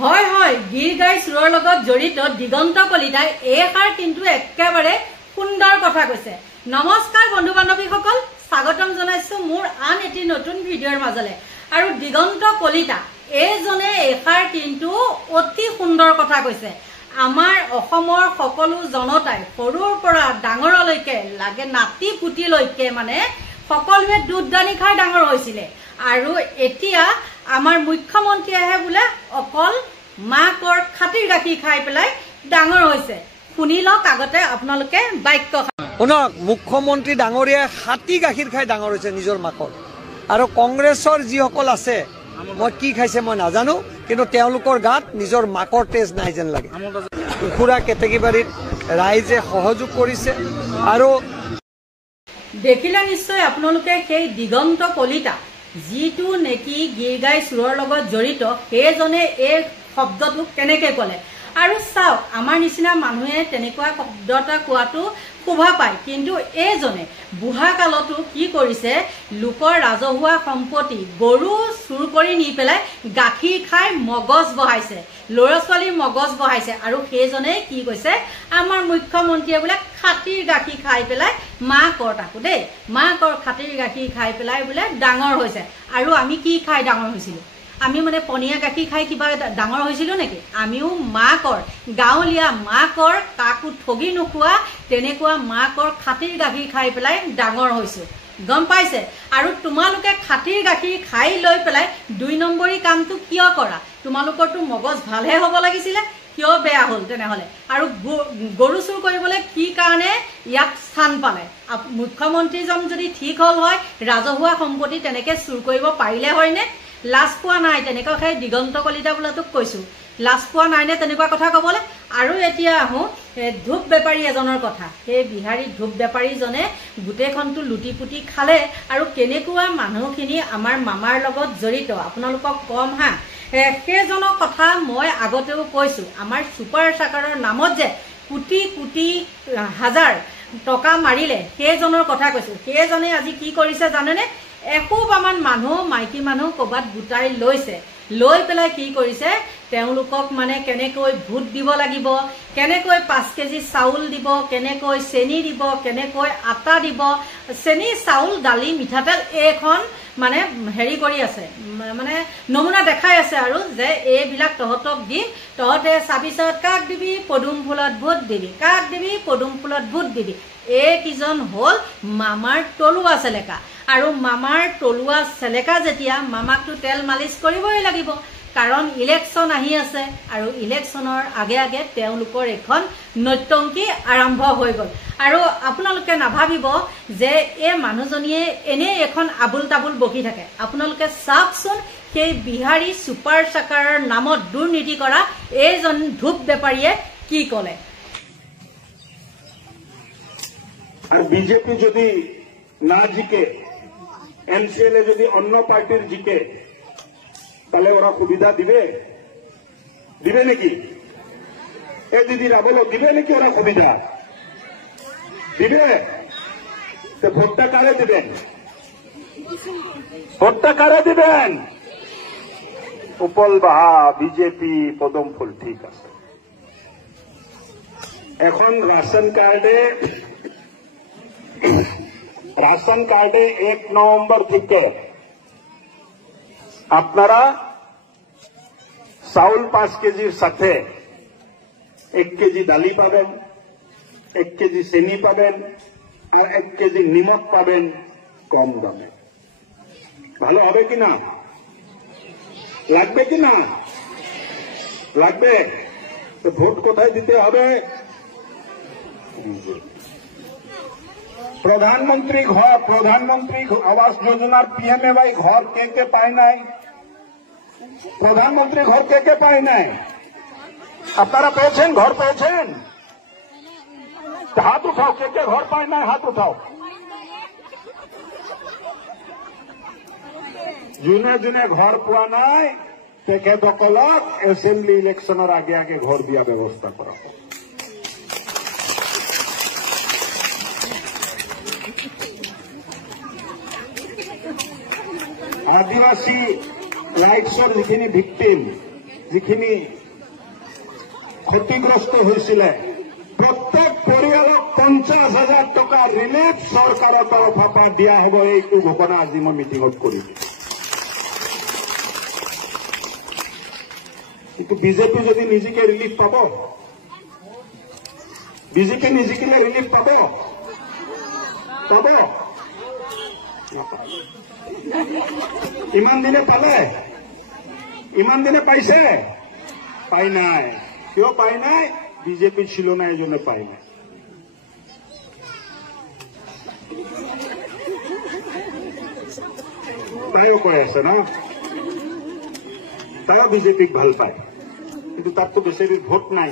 হয় হয় গীৰ গাই সুৰৰ লগত জড়িত দিগন্ত কলিতাই এষাৰ কিন্তু একেবাৰে সুন্দৰ কথা কৈছে। নমস্কাৰ বন্ধু বান্ধৱীসকল, স্বাগতম জনাইছো মোৰ আন এটি নতুন ভিডিঅ'ৰ মাজলে। আৰু দিগন্ত কলিতা এইজনে এষাৰ কিন্তু অতি সুন্দৰ কথা কৈছে। আমাৰ অসমৰ সকলো জনতাই সৰুৰ পৰা ডাঙৰলৈকে লাগে নাতি পুতিলৈকে মানে সকলোৱে দুধ দানি খাই ডাঙৰ হৈছিলে। আৰু এতিয়া আমাৰ মুখ্যমন্ত্ৰীয়ে বোলে অকল মাকৰ খাতিৰ গাখীৰ খাই পেলাই ডাঙৰ হৈছে। শুনি লওক আগতে আপোনালোকে বাক্য শুনক, মুখ্যমন্ত্ৰী ডাঙৰীয়াই খাতি গাখীৰ খাই ডাঙৰ হৈছে নিজৰ মাকৰ। আৰু কংগ্ৰেছৰ যিসকল আছে মই কি খাইছে মই নাজানো, কিন্তু তেওঁলোকৰ গাত নিজৰ মাকৰ তেজ নাই যেন লাগে। কুকুৰা কেতেকীবাৰীত ৰাইজে সহযোগ কৰিছে। আৰু দেখিলে নিশ্চয় আপোনালোকে সেই দিগন্ত কলিতা যিটো নেকি গীৰ গাই সুৰৰ লগত জড়িত সেইজনে এই শব্দটো কেনেকে ক'লে। আৰু চাওক, আমাৰ নিচিনা মানুহে তেনেকুৱা শব্দ এটা কোৱাটো শোভা পায়, কিন্তু এইজনে বুঢ়া কালতো কি কৰিছে, লোকৰ ৰাজহুৱা সম্পত্তি গৰু চুৰ কৰি নি পেলাই গাখীৰ খাই মগজ বহাইছে, ল'ৰা ছোৱালীৰ মগজ বহাইছে। আৰু সেইজনে কি কৈছে, আমাৰ মুখ্যমন্ত্ৰীয়ে বোলে খাতিৰ গাখীৰ খাই পেলাই মাকৰ তাকো দেই মাকৰ খাতিৰ গাখীৰ খাই পেলাই বোলে ডাঙৰ হৈছে। আৰু আমি কি খাই ডাঙৰ হৈছিলো? আমি মানে পনীয়া গাখীৰ খাই কিবা ডাঙৰ হৈছিলো নেকি? আমিও মাকৰ গাঁৱলীয়া মাকৰ কাকো ঠগি নোখোৱা তেনেকুৱা মাকৰ খাতিৰ গাখীৰ খাই পেলাই ডাঙৰ হৈছো, গম পাইছে? আৰু তোমালোকে খাতিৰ গাখীৰ খাই লৈ পেলাই ২ নম্বৰী কামটো কিয় কৰা? তোমালোকৰতো মগজ ভালহে হ'ব লাগিছিলে, কিয় বেয়া হ'ল তেনেহ'লে? আৰু গৰু চুৰ কৰিবলৈ কি কাৰণে ইয়াত স্থান পালে? মুখ্যমন্ত্ৰীজন যদি ঠিক হ'ল হয়, ৰাজহুৱা সম্পত্তি তেনেকে চুৰ কৰিব পাৰিলে হয়নে? লাজ পোৱা নাই? তেনেকুৱা খাই দিগন্ত কলিতা বোলে তোক কৈছো, লাজ পোৱা নাই নে তেনেকুৱা কথা ক'বলৈ? আৰু এতিয়া আহোঁ ধূপ বেপাৰী এজনৰ কথা। সেই বিহাৰী ধূপ বেপাৰীজনে গোটেইখনটো লুটি পুটি খালে। আৰু কেনেকুৱা মানুহখিনি আমাৰ মামাৰ লগত জড়িত আপোনালোকক কম হা। সেইজনৰ কথা মই আগতেও কৈছো। আমাৰ ছুপাৰ চাকাৰৰ নামত যে কোটি কোটি হাজাৰ টকা মাৰিলে সেইজনৰ কথা কৈছো। সেইজনে আজি কি কৰিছে জানেনে? এসোপামান মানুহ মাইকী মানুহ ক'ৰবাত গোটাই লৈছে, লৈ পেলাই কি কৰিছে, তেওঁলোকক মানে কেনেকৈ ভোট দিব লাগিব, কেনেকৈ 5 কেজি চাউল দিব, কেনেকৈ চেনি দিব, কেনেকৈ আটা দিব, চেনি চাউল দালি মিঠাতেল এইখন মানে হেৰি কৰি আছে, মানে নমুনা দেখাই আছে আৰু যে এইবিলাক তহঁতক দিম, তহঁতে চাবিছত কাক দিবি, পদুম ফুলত ভোট দিবি, কাক দিবি, পদুম ফুলত ভোট দিবি। এইকেইজন হ'ল মামাৰ তলুৱা চেলেকা। আৰু মামাৰ তলুৱা চেলেকা যেতিয়া, মামাকটো তেল মালিচ কৰিবই লাগিব, কাৰণ ইলেকশ্যন আহি আছে। আৰু ইলেকশ্যনৰ আগে আগে তেওঁলোকৰ এখন নৈতংকী আৰম্ভ হৈ গ'ল। আৰু আপোনালোকে নাভাবিব যে এই মানুহজনীয়ে এনেই এখন আবুল তাবুল বকি থাকে। আপোনালোকে চাওকচোন, সেই বিহাৰী ছুপাৰ চাকাৰৰ নামত দুৰ্নীতি কৰা এইজন ধূপ বেপাৰীয়ে কি ক'লে। আর বিজেপি যদি না জিকে, এনসিএল যদি অন্য পার্টির জিকে, তাহলে ওরা সুবিধা দিবে দিবে নাকি? এ দিদিরা বলো, দিবে নাকি ওরা সুবিধা দিবে? তো ভোটটা কারে দিবেন? ভোটটা কারে দিবেন? উপল বাহা বিজেপি পদম ফুল, ঠিক আছে। এখন রাশন কার্ডে 1 নভেম্বর থেকে আপনারা চাউল 5 কেজির সাথে 1 কেজি ডালি পাবেন, 1 কেজি চেনি পাবেন, আর 1 কেজি নিমখ পাবেন কম দামে। ভালো হবে কিনা? লাগবে কিনা? লাগবে। তো ভোট কোথায় দিতে হবে? প্রধানমন্ত্রী ঘর, প্রধানমন্ত্রী আবাস যোজনার পিএমএওয়াই ঘর কে কে পায় নাই? প্রধানমন্ত্রী ঘর কে কে পায় নাই? আপনারা পেয়েছেন? ঘর পেয়েছেন? হাত উঠাও, কে কে ঘর পায় নাই হাত উঠাও। যোনে যোনে ঘর পোৱা নাই তেখেতসকলক এছেম্বলি ইলেকশ্যনৰ আগে আগে ঘৰ দিয়া ব্যৱস্থা কৰা হ'ব। আদিবাসী ৰাইটসৰ যিখিনি ভিক্টিম যিখিনি ক্ষতিগ্ৰস্ত হৈছিলে প্ৰত্যেক পৰিয়ালক 50,000 টকা ৰিলিফ চৰকাৰৰ তৰফৰ পৰা দিয়া হ'ব। এইটো ঘোষণা আজি মই মিটিঙত কৰিম। কিন্তু বিজেপি যদি নিজিকে ৰিলিফ পাব, বিজেপি নিজিকিলে ৰিলিফ পাব ইমান দিনে পালে, ইমান দিনে পাইছে? পাই নাই। কিয় পাই নাই? বিজেপি ছিল না, এই জন্য পাই নাই। তাইও কৈ আছে ন, তাইও বিজেপিক ভাল পায়, কিন্তু তাততো বেচাৰীৰ ভোট নাই।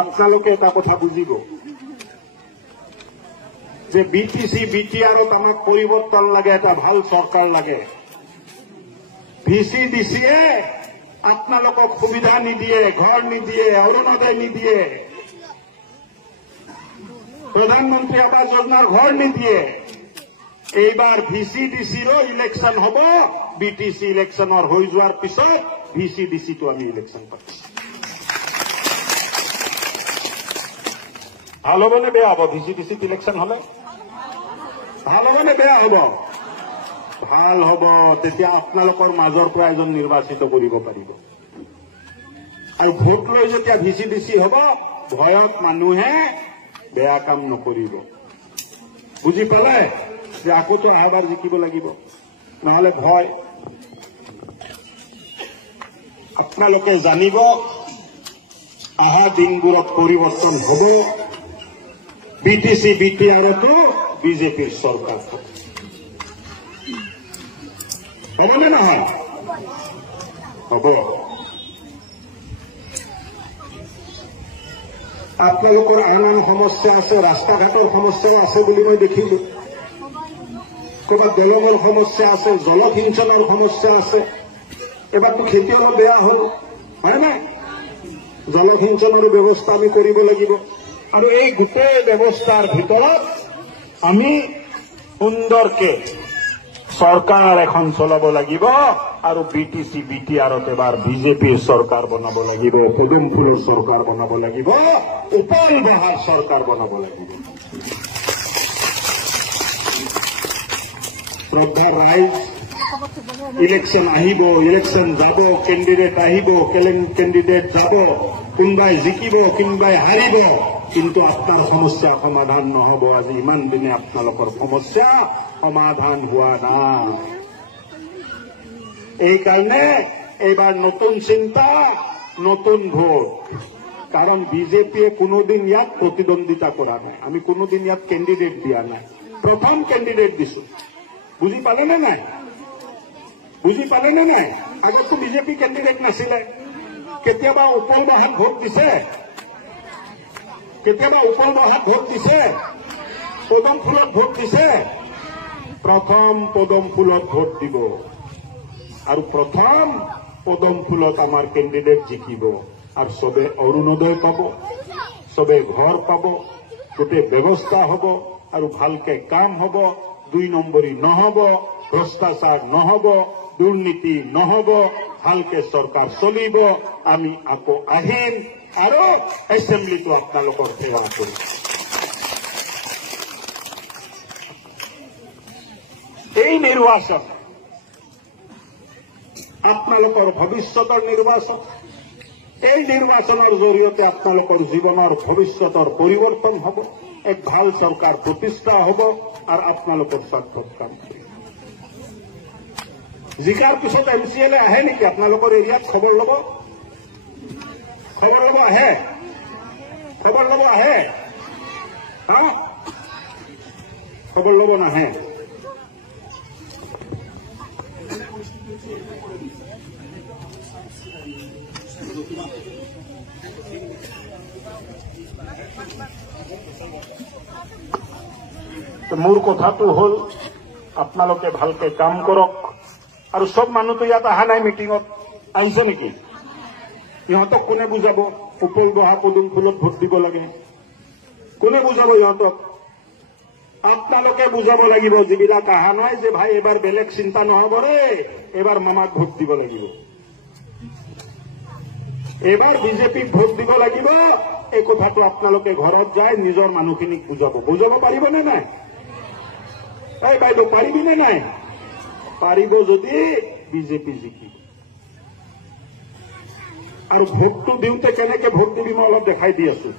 আপোনালোকে এটা কথা বুজিব যে বিটিচি বিটিআৰত আমাক পৰিৱৰ্তন লাগে, এটা ভাল চৰকাৰ লাগে। ভিচিডিচিয়ে আপোনালোকক সুবিধা নিদিয়ে, ঘৰ নিদিয়ে, অৰুণোদয় নিদিয়ে, প্ৰধানমন্ত্ৰী আৱাস যোজনাৰ ঘৰ নিদিয়ে। এইবাৰ ভিচিডিচিৰো ইলেকশ্যন হ'ব। বিটিচি ইলেকশ্যনৰ হৈ যোৱাৰ পিছত ভিচিডিচিটো আমি ইলেকশ্যন পাতিম। ভাল হ'ব নে বেয়া হ'ব? ভিচিডিচিত ইলেকশ্যন হলে ভাল হ'ব নে বেয়া হ'ব? ভাল হ'ব। তেতিয়া আপোনালোকৰ মাজৰ পৰা এজন নিৰ্বাচিত কৰিব পাৰিব। আৰু ভোট লৈ যেতিয়া ভিচিডিচি হ'ব, ভয়ত মানুহে বেয়া কাম নকৰিব। বুজি পালে যে আকৌতো আহবাৰ জিকিব লাগিব, নহলে ভয়। আপোনালোকে জানিব অহা দিনবোৰত পৰিৱৰ্তন হ'ব। বিটিচি বিটিআৰতো বিজেপিৰ চৰকাৰ হ'বনে নহয়? হ'ব। আপোনালোকৰ আন আন সমস্যা আছে, ৰাস্তা ঘাটৰ সমস্যাও আছে বুলি মই দেখিলো। ক'ৰবাত দলঙৰ সমস্যা আছে, জলসিঞ্চনৰ সমস্যা আছে। এবাৰতো খেতি অলপ বেয়া হ'ল, হয় নাই? জলসিঞ্চনৰ ব্যৱস্থা আমি কৰিব লাগিব। আৰু এই গোটেই ব্যৱস্থাৰ ভিতৰত আমি সুন্দৰকে চৰকাৰ এখন চলাব লাগিব। আৰু বিটিচি বিটিআৰত এবাৰ বিজেপিৰ চৰকাৰ বনাব লাগিব, পদুম ফুলৰ চৰকাৰ বনাব লাগিব, উপল বহাৰ চৰকাৰ বনাব লাগিব। শ্ৰদ্ধা ৰাইজ, ইলেকশ্যন আহিব, ইলেকশ্যন যাব, কেণ্ডিডেট আহিব, কেণ্ডিডেট যাব, কোনোবাই জিকিব, কোনোবাই হাৰিব, কিন্তু আপোনাৰ সমস্যা সমাধান নহ'ব। আজি ইমান দিনে আপোনালোকৰ সমস্যা সমাধান হোৱা নাই। এইকাৰণে এইবাৰ নতুন চিন্তা, নতুন ভোট। কাৰণ বিজেপিয়ে কোনোদিন ইয়াত প্ৰতিদ্বন্দ্বিতা কৰা নাই, আমি কোনোদিন ইয়াত কেণ্ডিডেট দিয়া নাই। প্ৰথম কেণ্ডিডেট দিছো। বুজি পালেনে নাই? বুজি পালেনে নাই? আগততো বিজেপি কেণ্ডিডেট নাছিলে। কেতিয়াবা উপল বহাত ভোট দিছে, কেতিয়াবা উপল বহাত ভোট দিছে, পদম ফুলত ভোট দিছে। প্ৰথম পদম ফুলত ভোট দিব। আৰু প্ৰথম পদম ফুলত আমাৰ কেণ্ডিডেট জিকিব। আৰু চবে অৰুণোদয় পাব, চবে ঘৰ পাব, গোটেই ব্যৱস্থা হ'ব, আৰু ভালকে কাম হ'ব। 2 নম্বৰী নহ'ব, ভ্ৰষ্টাচাৰ নহ'ব, দুৰ্নীতি নহ'ব, ভালকে চৰকাৰ চলিব। আমি আকৌ আহিম আৰু এছেম্বলিটো আপোনালোকৰ সেৱা কৰিম। এই নিৰ্বাচন আপোনালোকৰ ভৱিষ্যতৰ নিৰ্বাচন। এই নিৰ্বাচনৰ জৰিয়তে আপোনালোকৰ জীৱনৰ ভৱিষ্যতৰ পৰিৱৰ্তন হ'ব, এক ভাল চৰকাৰ প্ৰতিষ্ঠা হ'ব, আৰু আপোনালোকৰ স্বাৰ্থত কাম কৰিব। জিকাৰ পিছত MCLA আহে নেকি আপোনালোকৰ এৰিয়াত? খবৰ ল'ব, খবৰ ল'ব আহে, খবৰ ল'ব আহে, হা? খবৰ ল'ব নাহে। মোৰ কথাটো হ'ল আপোনালোকে ভালকে কাম কৰক। আৰু চব মানুহতো ইয়াত অহা নাই মিটিঙত, আহিছে নেকি? ইহঁতক কোনে বুজাব উপল বহা পদুম ফুলত ভোট দিব লাগে? কোনে বুজাব ইহঁতক? আপোনালোকে বুজাব লাগিব যিবিলাক অহা নাই যে ভাই এবাৰ বেলেগ চিন্তা নহব ৰে, এবাৰ মামাক ভোট দিব লাগিব, এবাৰ বিজেপিক ভোট দিব লাগিব। এই কথাটো আপোনালোকে ঘৰত যায় নিজৰ মানুহখিনিক বুজাব পাৰিবনে নাই? এই বাইদেউ পাৰিবিনে নাই? পাৰিব যদি বিজেপি জিকিব। আৰু ভোটটো দিওঁতে কেনেকে ভোট দিবি মই অলপ দেখাই দি আছো।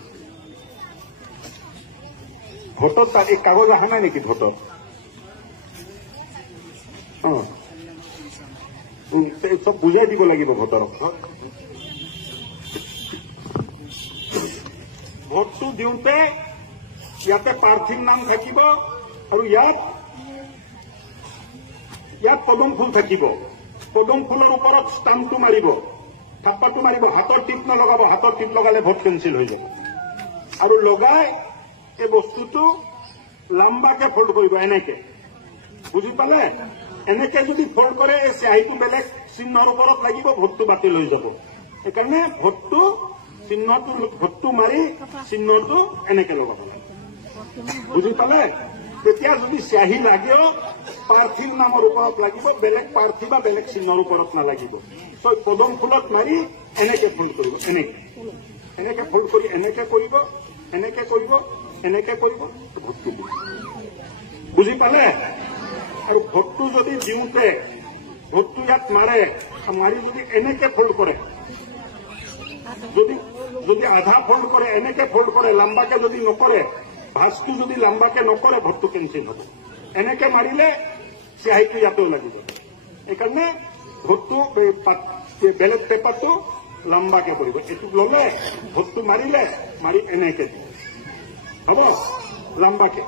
ভোটত তাত এই কাগজ অহা নাই নেকি? ভোটত চব বুজাই দিব লাগিব ভোটাৰক। ভোটটো দিওঁতে ইয়াতে প্ৰাৰ্থীৰ নাম থাকিব আৰু ইয়াত পদুম ফুল থাকিব। পদুম ফুলৰ ওপৰত ষ্টাম্পটো মাৰিব, থাপ্পাটো মাৰিব, হাতৰ টিপ নলগাব। হাতৰ টিপ লগালে ভোট কেঞ্চেল হৈ যাব। আৰু লগাই এই বস্তুটো লাম্বাকে ফল্ড কৰিব, এনেকে, বুজি পালে? এনেকে যদি ফল্ড কৰে এই চিয়াহীটো বেলেগ চিহ্নৰ ওপৰত লাগিব, ভোটটো বাতিল হৈ যাব। সেইকাৰণে ভোটটো মাৰি চিহ্নটো এনেকে লগাব লাগে, বুজি পালে? তেতিয়া যদি চিয়াহী লাগেও প্ৰাৰ্থীৰ নামৰ ওপৰত লাগিব, বেলেগ প্ৰাৰ্থী বা বেলেগ চিহ্নৰ ওপৰত নালাগিব। পদম ফুলত মাৰি এনেকে ফল্ড কৰিব, এনেকে ফল্ড কৰি এনেকে কৰিব, ভোটটো দিব, বুজি পালে? আৰু ভোটটো যদি দিওঁতে ভোটটো ইয়াত মাৰি যদি এনেকে ফল্ড কৰে, যদি আধা ফল্ড কৰে, এনেকে ফল্ড কৰে, লাম্বাকে যদি নকৰে, ভাজটো যদি লাম্বাকে নকৰে, ভোটটো কেঞ্চেল হ'ব। এনেকে মাৰিলে চিয়াহীটো ইয়াতেও লাগি যাব। সেইকাৰণে ভোটটো বেলেগ পেপাৰটো লাম্বাকে কৰিব। এইটো ললে ভোটটো মাৰি এনেকে দিব, হ'ব লাম্বাকে।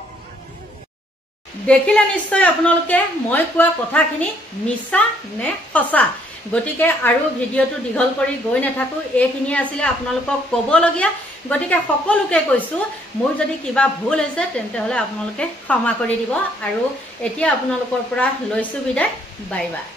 দেখিলে নিশ্চয় আপোনালোকে মই কোৱা কথাখিনি মিছা নে সঁচা। গতিকে আৰু ভিডিঅ'টো দীঘল কৰি গৈ নাথাকো, এইখিনিয়ে আছিলে আপোনালোকক ক'বলগীয়া। গতিকে সকলোকে কৈছো, মোৰ যদি কিবা ভুল হৈছে তেন্তে হলে আপোনালোকে ক্ষমা কৰি দিব। আৰু এতিয়া আপোনালোকৰ পৰা লৈছো বিদায়, বাই বাই।